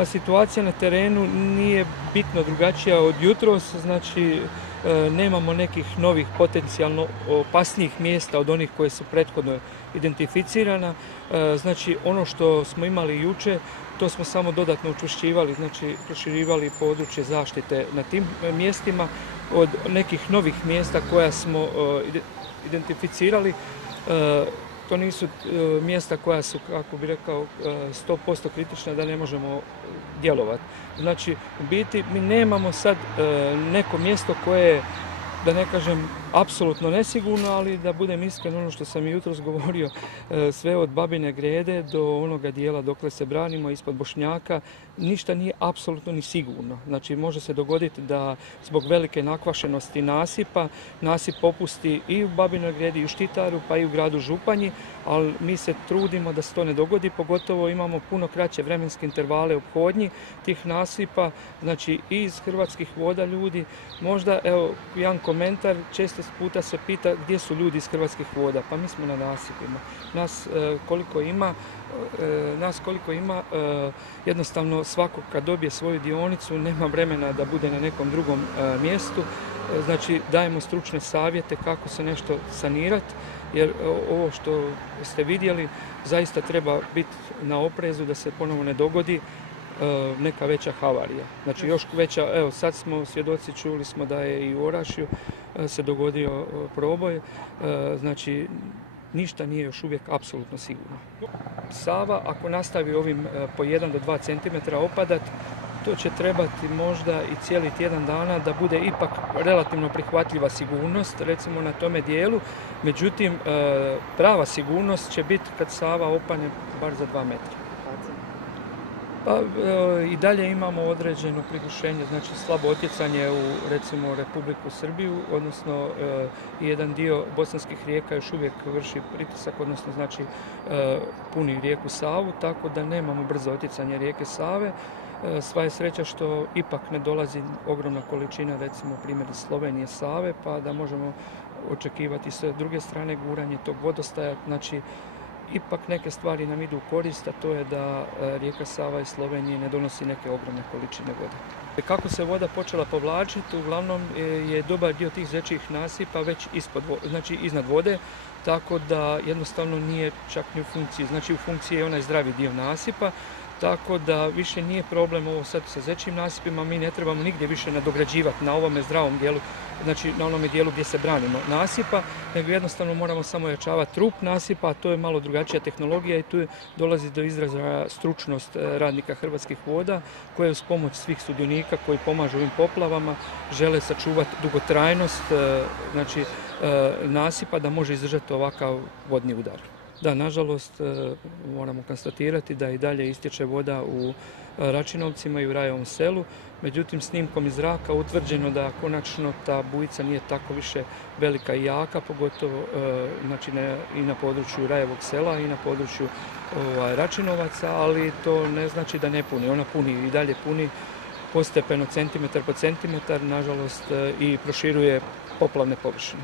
Pa situacija na terenu nije bitno drugačija od jutros, znači nemamo nekih novih potencijalno opasnijih mjesta od onih koje su prethodno identificirana. Znači ono što smo imali juče, to smo samo dodatno učvršćivali, znači proširivali područje zaštite na tim mjestima. Od nekih novih mjesta koja smo identificirali, to nisu mjesta koja su, kako bi rekao, 100% kritična da ne možemo djelovati. Znači, u biti mi nemamo sad neko mjesto koje je, da ne kažem, apsolutno nesigurno, ali da budem iskren, ono što sam i jutros govorio, sve od Babine Grede do onoga dijela dokle se branimo ispod Bošnjaka, ništa nije apsolutno ni sigurno. Znači, može se dogoditi da zbog velike nakvašenosti nasipa, nasip popusti i u Babinoj Gredi i u Štitaru, pa i u gradu Županji, ali mi se trudimo da se to ne dogodi, pogotovo imamo puno kraće vremenske intervale ophodnji tih nasipa, znači i iz Hrvatskih voda ljudi. Možda, evo, jedan komentar, često puta se pita gdje su ljudi iz Hrvatskih voda, pa mi smo na nasipima. Nas koliko ima, jednostavno svako kad dobije svoju dionicu nema vremena da bude na nekom drugom mjestu, znači dajemo stručne savjete kako se nešto sanirati, jer ovo što ste vidjeli zaista treba biti na oprezu da se ponovo ne dogodi neka veća havarija. Znači još veća, evo sad smo svjedoci, čuli smo da je i u Orašju se dogodio proboj, znači ništa nije još uvijek apsolutno sigurno. Sava, ako nastavi ovim po 1 do 2 cm opadat, to će trebati možda i cijeli tjedan dana da bude ipak relativno prihvatljiva sigurnost, recimo na tome dijelu. Međutim, prava sigurnost će biti kad Sava opane bar za 2 metra. Pa i dalje imamo određeno prigušenje, znači slabo otjecanje u recimo Republiku Srbiju, odnosno jedan dio bosanskih rijeka još uvijek vrši pritisak, odnosno znači puni rijeku Savu, tako da nemamo brzo otjecanje rijeke Save. Sva je sreća što ipak ne dolazi ogromna količina, recimo primjer iz Slovenije Save, pa da možemo očekivati s druge strane guranje tog vodostaja. Znači, ipak neke stvari nam idu u korist, a to je da rijeka Sava iz Slovenije ne donosi neke ogromne količine vode. Kako se voda počela povlačiti, uglavnom je dobar dio tih većih nasipa već iznad vode, tako da jednostavno nije čak ni u funkciji. Znači u funkciji je onaj zdravi dio nasipa, tako da više nije problem ovo sad sa zečjim nasipima, mi ne trebamo nigdje više nadograđivati na ovome zdravom dijelu, znači na onome dijelu gdje se branimo nasipa, nego jednostavno moramo samo ojačavati trup nasipa, a to je malo drugačija tehnologija i tu dolazi do izražaja stručnost radnika Hrvatskih voda, koje uz pomoć svih sudionika koji pomažu ovim poplavama žele sačuvati dugotrajnost znači, nasipa da može izdržati ovakav vodni udar. Da, nažalost, moramo konstatirati da i dalje istječe voda u Račinovcima i u Rajevom selu. Međutim, snimkom iz zraka utvrđeno da konačno ta bujica nije tako više velika i jaka, pogotovo znači, i na području Rajevog sela i na području Račinovaca, ali to ne znači da ne puni. Ona puni i dalje puni postepeno centimetar po centimetar, nažalost, i proširuje poplavne površine.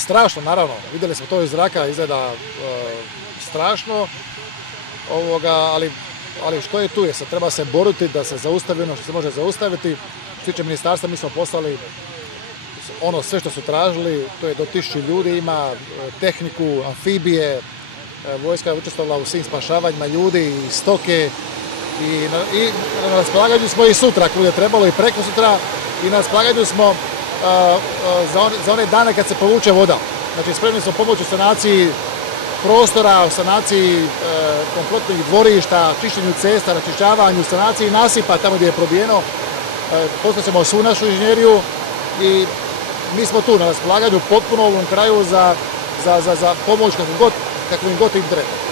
strašno, naravno. Vidjeli smo to iz zraka, izgleda strašno. Ali što je tu je, sad treba se boriti da se zaustavi ono što se može zaustaviti. Što se tiče ministarstva, mi smo poslali ono sve što su tražili, to je do 1000 ljudi ima, tehniku, amfibije, vojska je učestvovala u svim spašavanjima ljudi i stoke i na raspolaganju smo i sutra ako bude trebalo i preko sutra i na raspolaganju smo za one dane kad se povuče voda. Znači spremni smo pomoć u sanaciji prostora, u sanaciji kompletnih dvorišta, čišćenju cesta, račišćavanju, sanaciji nasipa tamo gdje je probijeno. Poslali ćemo svu našu inženjeriju i mi smo tu na raspolaganju potpuno u ovom kraju za pomoć kakvim god im treba.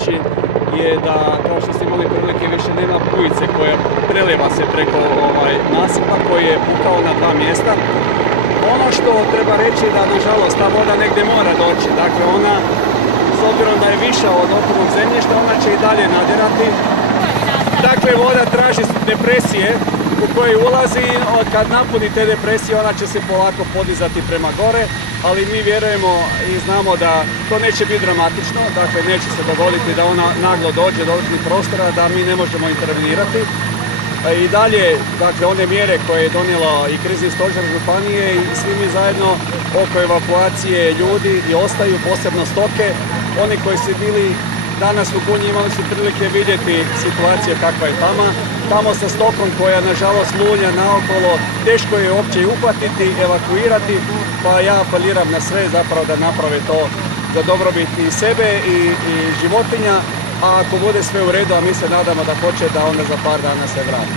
reći je da, kao što ste imali prilike, više nema bujice koja prelijeva se preko nasipa koji je pukao na 2 mjesta. Ono što treba reći da, nažalost, ta voda negdje mora doći. Dakle, ona, s obzirom da je viša od okolnog zemljišta, ona će i dalje nadirati. Dakle, voda traži depresije u koje ulazi, kad napuni te depresije ona će se polako podizati prema gore, ali mi vjerujemo i znamo da to neće biti dramatično, dakle neće se dogoditi da ona naglo dođe do određenih prostora, da mi ne možemo intervenirati. I dalje, dakle, one mjere koje je donijela i krizni stožer županije i svi mi zajedno oko evakuacije ljudi i ostaju, posebno stoke, oni koji su bili danas u Gunji imali su prilike vidjeti situacije kakva je tamo sa stokom koja nažalost lulja naokolo, teško je uopće uhvatiti, evakuirati, pa ja apeliram na sve zapravo da naprave to za dobrobit i sebe i životinja, a ako bude sve u redu, a mi se nadamo da hoće, da onda za par dana se vrati.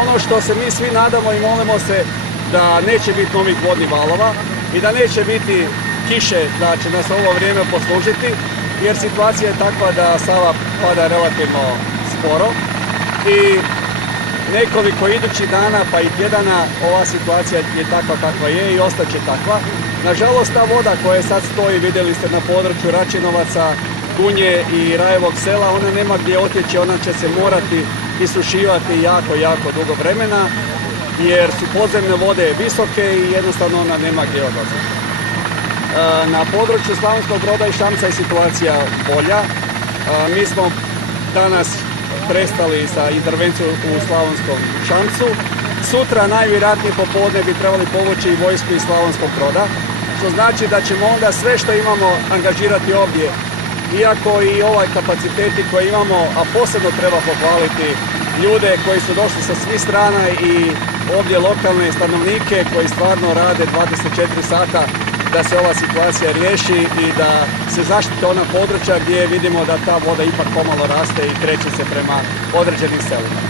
Ono što se mi svi nadamo i molimo se da neće biti novih vodnih valova i da neće biti kiše, da će nas ovo vrijeme poslužiti, jer situacija je takva da Sava pada relativno sporo i nekoliko idućih dana pa i tjedana ova situacija je takva kakva je i ostaće takva. Nažalost, ta voda koja sad stoji, vidjeli ste na području Račinovaca, Gunje i Rajevog sela, ona nema gdje otići, ona će se morati isušivati jako dugo vremena, jer su podzemne vode visoke i jednostavno ona nema gdje odlaziti. Na području Slavonskog Broda i Šamca je situacija bolja. Mi smo danas prestali sa intervencijom u Slavonskom Šamcu. Sutra, najvjerojatnije popodne, bi trebali povući i vojsku iz Slavonskog Broda, što znači da ćemo onda sve što imamo angažirati ovdje. Iako i ovaj kapaciteti koje imamo, a posebno treba pohvaliti ljude koji su došli sa svih strana i ovdje lokalne stanovnike koji stvarno rade 24 sata da se ova situacija riješi i da se zaštite ona područja gdje vidimo da ta voda ipak pomalo raste i kreće se prema određenim selima.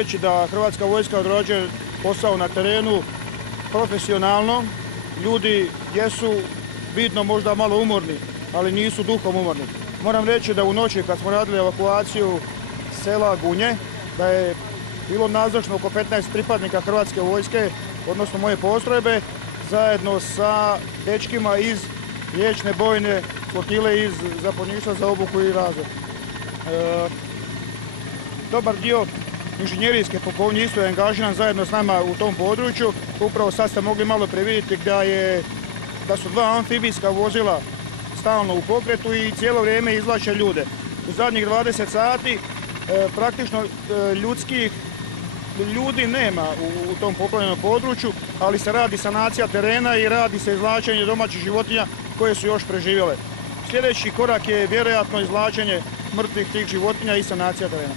reći da Hrvatska vojska odrađuje posao na terenu profesionalno. Ljudi jesu vidno možda malo umorni, ali nisu duhom umorni. Moram reći da u noći kad smo radili evakuaciju sela Gunje, da je bilo nazočno oko 15 pripadnika Hrvatske vojske, odnosno moje postrojbe, zajedno sa dečkima iz riječne bojne flotile iz zapovjedništva za obuku i razvoj. Dobar dio inženjerijske pukovnje isto je angažiran zajedno s nama u tom području. Upravo sad ste mogli malo previdjeti da su 2 amfibijska vozila stalno u pokretu i cijelo vrijeme izvlače ljude. U zadnjih 20 sati praktično ljudi nema u tom poplavljenom području, ali se radi sanacija terena i radi se izvlačenje domaćih životinja koje su još preživjele. Sljedeći korak je vjerojatno izvlačenje mrtvih tih životinja i sanacija terena.